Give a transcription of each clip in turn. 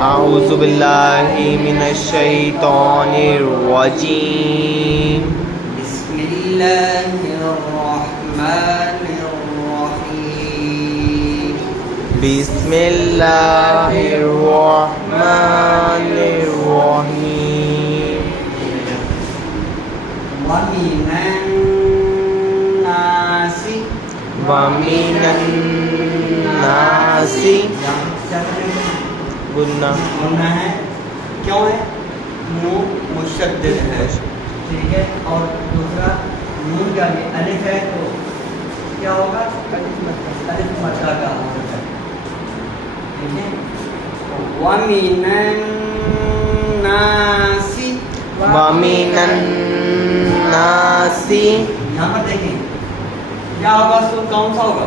अऊज़ु बिल्लाहि मिनश्शैतानिर्रजीम। बिस्मिल्लाहिर्रहमानिर्रहीम। बिस्मिल्लाहिर्रहमानिर्रहीम। वमिनन्नासि वमिनन्नासि गुन्ना गुन्ना है, क्यों है? नून मुशद्दद है, ठीक है। और दूसरा नून का भी अलिफ है, तो क्या होगा? अलिफ मद्दा का होगा, ठीक है। वमिनन्नासि वमिनन्नासि। यहाँ पर देखें क्या होगा, तो कौन सा होगा?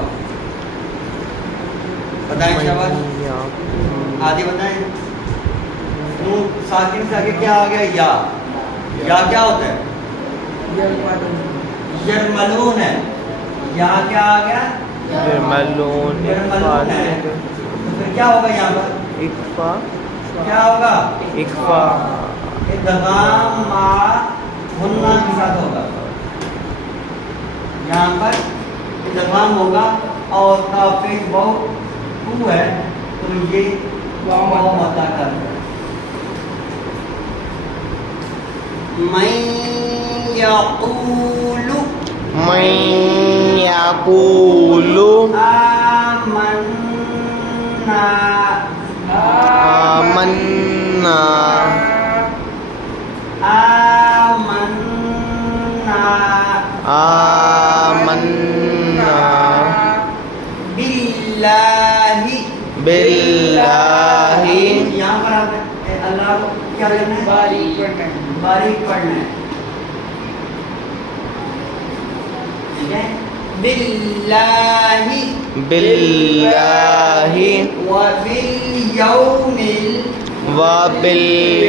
बताएं शाबाश, आदि बताएं। नून साकिन से आगे क्या आ गया? या क्या होता है? यरमलून है। या क्या आ गया? यरमलून है। तो फिर क्या होगा यहाँ पर? इक्फा। क्या होगा? इक्फा इदगाम मा गुन्ना के साथ होगा। यहाँ पर इदगाम होगा और ताफीज बहु है, तो ये वाव मद्दा कर मैं यक़ूलु आमन्ना आमन्ना आमन्ना बिल्लाहि। बिल्लाहि। यहाँ पर आपने अल्लाह को क्या करना है? बारीक पढ़ना है, बारीक पढ़ना है, ठीक है। बिल्लाहि बिल्लाहि व बिल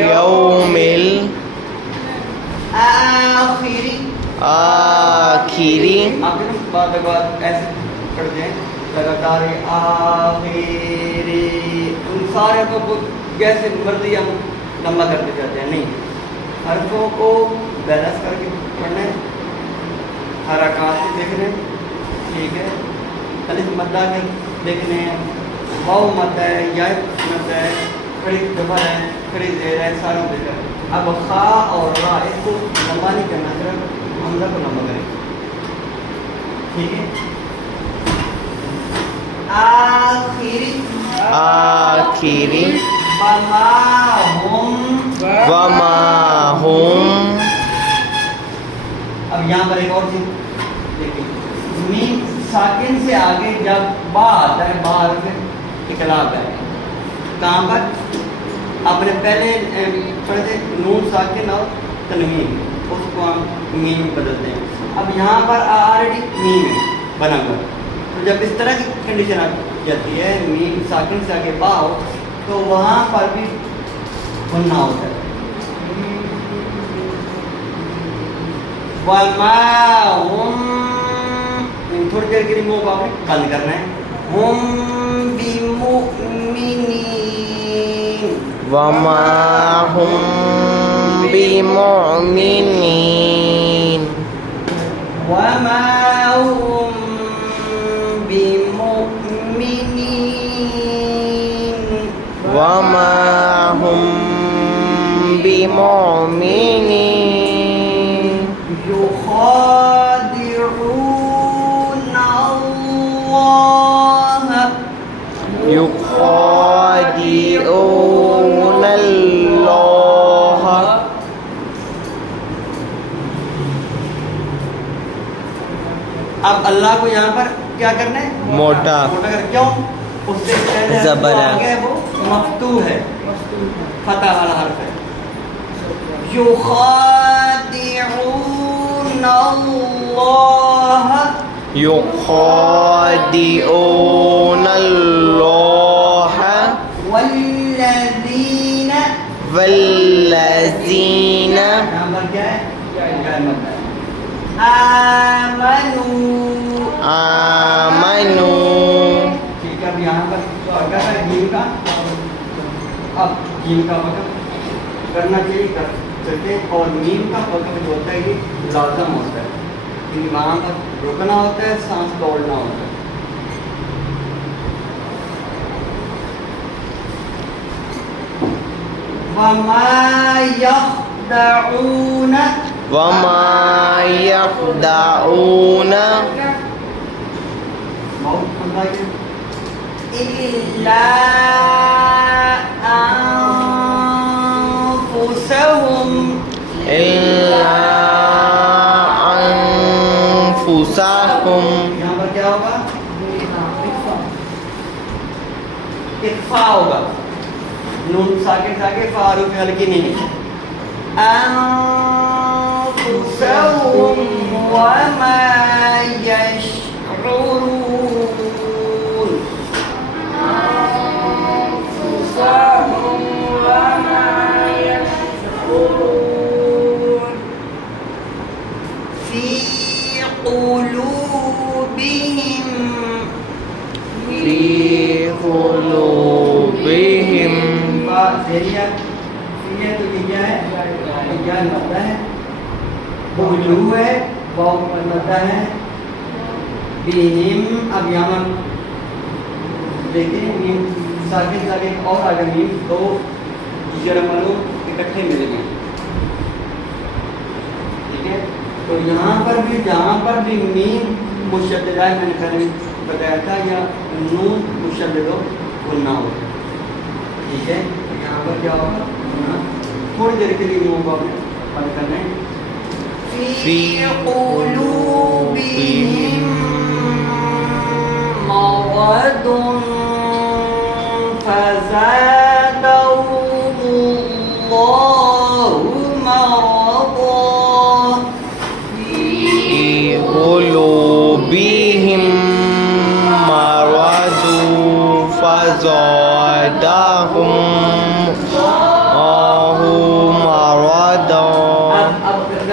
यौमिल आखिरी। आखिरी। आप बाद ऐसे पढ़ते हैं लगातार, आखिरी। उन सारे को कैसे मर्जी हम लंबा करते जाते हैं, नहीं, हरफों को बैलेंस करके पढ़ना है, हरकत से देखने, ठीक है। अलिफ मद्दा के देखने हैं, वाव मद्दा है, या मद्दा है, खड़ी जबर है, खड़ी देर है, सारा देखा है। अब खा और रा इसको लंबा नहीं करना, सिर्फ हमजा को लंबा करें, ठीक है। आखिरी आखिरी। वमा हुम। अब यहाँ पर एक और चीज देखिए, मीम साकिन से आगे जब बा आता है, बाहर से इकलाब है, कहाँ पर? अपने पहले पढ़े थे नून साकिन और तनवीन, उसको हम मीम बदलते हैं। अब यहाँ पर ऑलरेडी मीम है बना हुआ, तो जब इस तरह की कंडीशन आ जाती है, मीम साकिन से आगे बा हो, तो वहाँ पर भी गुन्ना होता है। थोड़ी देर के लिए मुंह को आपने बंद करना है। हुम बिमुमिनीन। वमा हुम बिमुमिनीन। वमा हुम बिमुमिनीन। वमा हुम बिमुमिनीन। युखादिऊन अल्लाह। अब अल्लाह को यहाँ पर क्या करना है? मोटा कर, क्यों? उससे ज़बर है, वो मफ्तू है, फतह वाला हर्फ है। युखादिऊन अल्लाह। युखादिऊन अल्लाह वल्लज़ीन आमनू अब जीम का वक़्फ़ करना चाहिए, कर सकते हैं। और मीम का वक़्फ़ जो होता है ये लाज़म होता है, कि वहाँ पर रुकना होता है, सांस तोड़ना होता है। वमा यख़दऊन वमा यख़दऊन इल्ला अंफुसहुम इल्ला अंफुसहुम। यहाँ पर क्या होगा? इख्फा होगा, नून साकिन साकिन फारूक हल्की नहीं। अंफुसहुम वमा यशऊरून अंफुसहुम वमा यशऊरून फी क़ुलूबिहिम फी क़ुलूबिहिम। ज़ेरिया ये तो ये क्या है? क्या लगता है? बुलू है, बहुत लगता है बिहिम। अब यहाँ देखिए मीम साकिन साकिन और आगे मीम दो जरमलो इकट्ठे मिल गए, ठीक है। तो यहाँ पर भी जहाँ पर भी मीम मुशद्ददा है, मैंने पहले बताया था, या नून मुशद्ददा गुन्ना होगा, ठीक है। तो यहाँ पर क्या होगा? थोड़ी देर के लिए मुंह को आपने बंद करना है। फी क़ुलूबिहिम मरदुन फज़ादहुमुल्लाहु मरदा। फी क़ुलूबिहिम मरदुन फज़ादहुम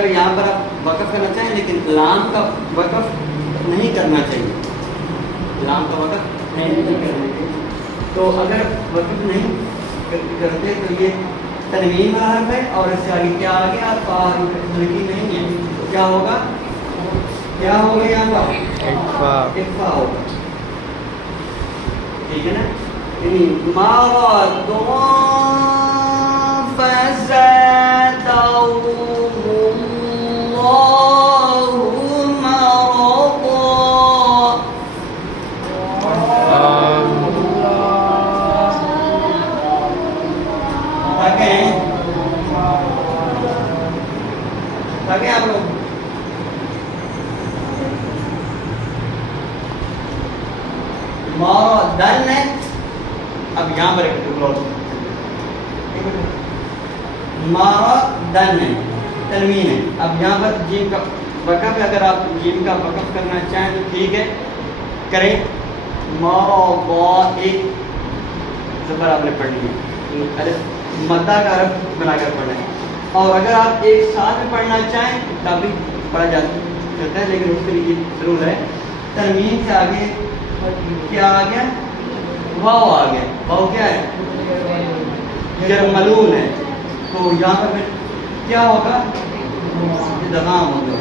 यहाँ पर आप वक़फ़ करना चाहिए, लेकिन लाम का वक़फ़ नहीं करना चाहिए, लाम का वक़फ़ नहीं करना चाहिए। तो अगर वक़फ़ नहीं करते तो ये तनवीन वाला हर्फ है, और इससे आगे क्या आ गया? हल्की नहीं है, तो क्या होगा? क्या होगा यहाँ पर? इख्फा होगा, ठीक है ना। आप लोग मरदन है। अब यहाँ पर एक मरदन है, तनवीन है। अब यहाँ पर जीम का वक़फ़, अगर आप जीम का वक़फ़ करना चाहें तो ठीक है, करें। मरदा एक ज़बर आपने पढ़नी है, अरे मद्दा का हर्फ बनाकर पढ़ना है। और अगर आप एक साथ में पढ़ना चाहें तभी पढ़ा जाता है, लेकिन उसके लिए ज़रूर है तनवीन से आगे क्या आ गया? वाव आ गया। वाव क्या है? जरमलून है। तो यहाँ पर क्या होगा? इदगाम होगा।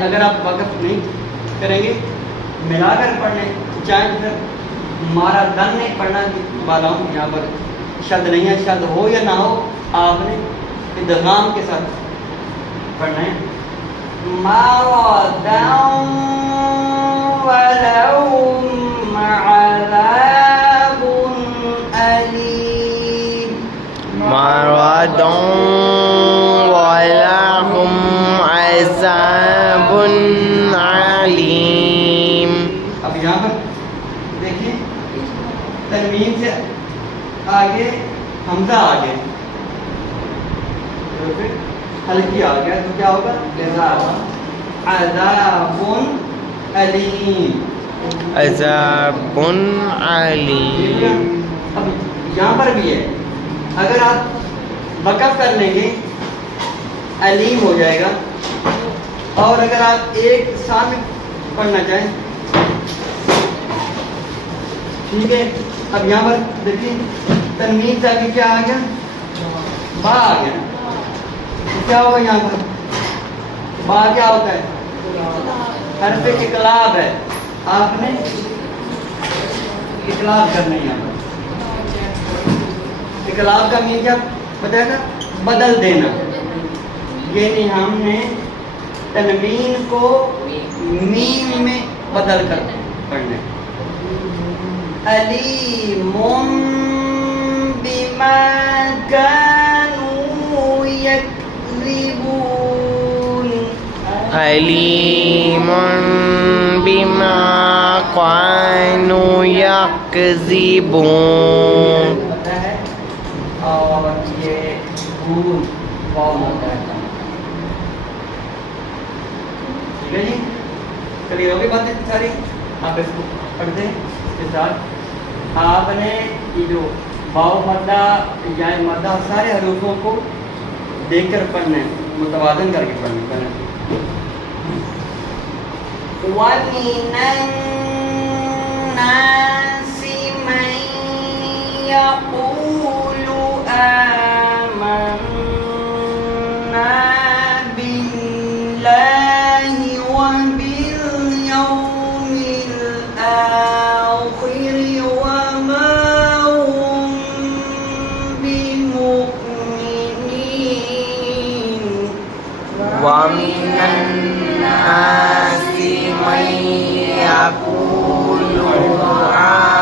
अगर आप वक़फ़ नहीं करेंगे, मिलाकर पढ़ने चाहे फिर मारा दन नहीं पढ़ना वाला हूँ, यहाँ पर शब्द नहीं है, शब्द हो या ना हो आपने इदगाम के साथ पढ़ना है। मरदन वलहुम अज़ाबुन अलीम। मरदन वलहुम अज़ाबुन अलीम। अब यहाँ पर देखिए तनवीन से आगे हमजा आ गया, तो फिर हल्की आ गया, तो क्या होगा? अज़ाबुन अलीम। अज़ाबुन अलीम। अब यहाँ पर भी है, अगर आप वक़फ़ कर लेंगे अलीम हो जाएगा, और अगर आप एक साथ में पढ़ना चाहें ठीक है। अब यहाँ पर देखिए तन्वीन से आगे क्या आ गया, बा आ गया। तो क्या होगा यहाँ पर, बा क्या होता है, हर्फ इकलाब है। आपने इकलाब करना है यहाँ पर। इकलाब का मीन क्या बताया था, बदल देना। यानी हमने तनवीन को मीम में बदल कर पढ़ना। अलीमुम बिमा कानू यक्ज़िबून। अलीमुन बिमा कानू यक्ज़िबून। होता है और ये गून फॉर्म होता है। ठीक है जी, चलिए हो गई बातें सारी। आप इसको पढ़ते हैं इसके साथ। आपने ये जो वाव मद्दा या मद्दा सारे हरूफों को देखकर पढ़ना है, मुतवाज़न करके पढ़ना है। वमिनन्नासि मन यक़ूलु आमन्ना बिल्लाहि व बिल-यौमिल आखिर व मा हुम बिमुअ्मिनीन। वमिनन्नासि मन यक़ूलु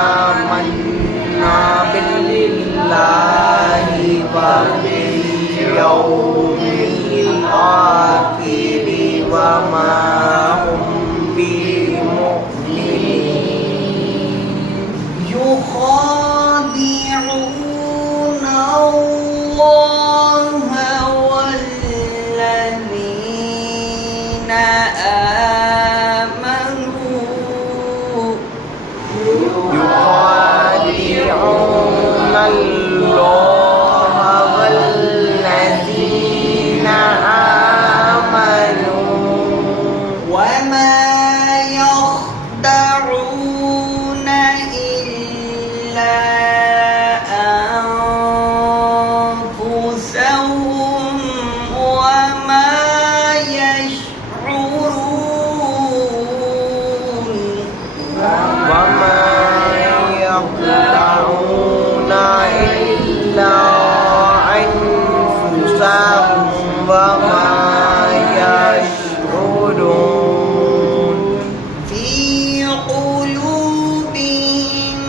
आमन्ना बिल्लाहि व बिल-यौमिल आखिर व मा हुम बिमुअ्मिनीन। युख़ादि'ूना अल्लाह वल्लज़ीना आमनू। युख़ादि'ूना अल्लाह वल्लज़ीना आमनू वमा यख़दऊना इल्ला अनफुसहुम वमा यशऊरून। वमा यख़दऊना इल्ला अनफुसहुम वमा यशऊरून। फी क़ुलूबिहिम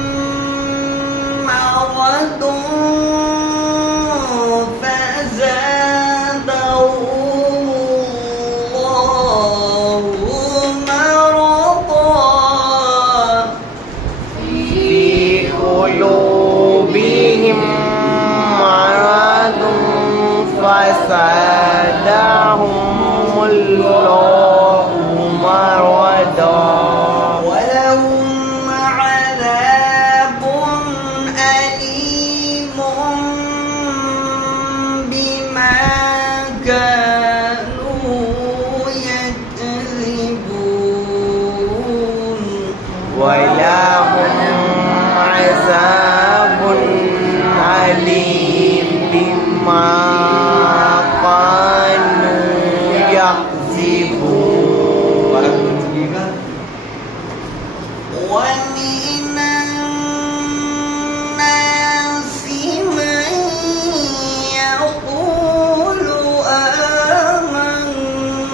मरदुन फ़ज़ादहुमुल्लाहु मरदा। फी क़ुलूबिहिम मरदुन फ़ज़ादहुमुल्लाहु मरदा। वलहुम अज़ाबुन अलीमुम बिमा कानू यक्ज़िबून। वलहुम अज़ाबुन अलीम बिमा कानू यक्ज़िबून। ومن الناس من يقول آمنا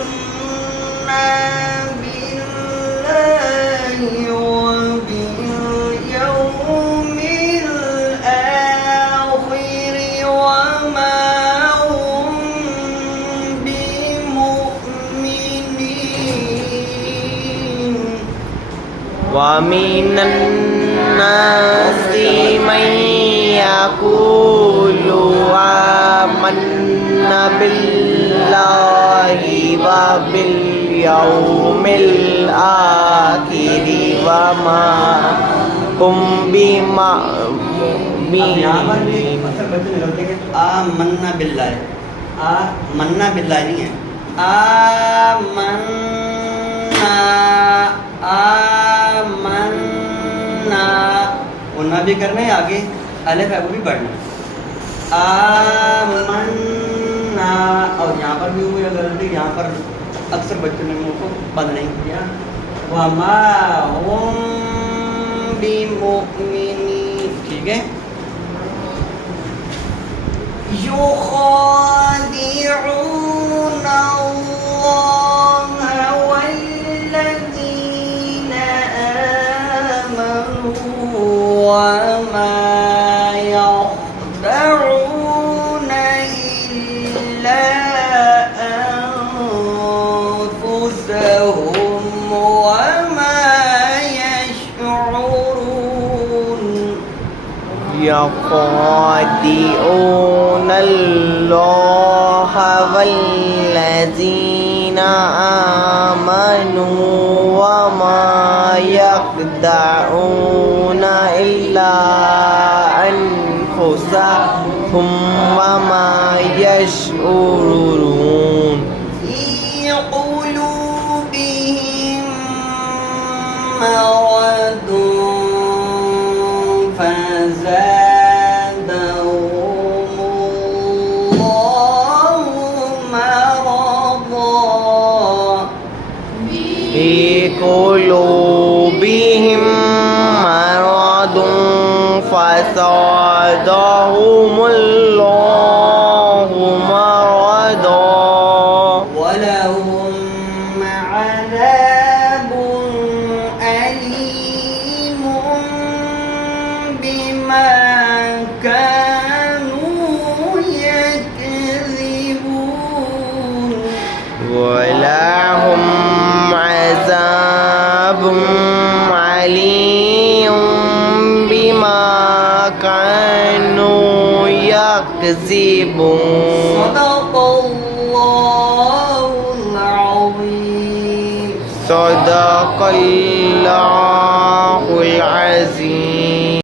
بالله وباليوم الآخر وما هم بمؤمنين। ومن الناس من يقول آمنا بالله وباليوم الآخر وما هم بمؤمنين। आमन्ना बिल्लाह, आ मन्ना बिल्लाह नहीं है, आमन्ना भी करना है, आगे अलिफ है वो भी पढ़ना है। आमन्ना, और यहाँ पर भी हुई गलती, यहाँ पर अक्सर बच्चों ने मुंह को बंद नहीं किया। वमा हुम बिमुमिनीन, ठीक है। युखादिऊन अल्लाह वल्लज़ीना आमनू वमा यख़दऊन इल्ला أنفسهم وما يشعرون يخادعون الله والذين آمنوا وما يخدعون إلا أنفسهم وما يشعرون في قلوبهم مرض فزادهم الله مرضا في قلوبهم مرض فزادهم الله مرضا ولهم عذاب أليم بما كانوا يكذبون ولهم عذاب عليم بما كانوا يكذبون صدق الله العظيم صدق الله العظيم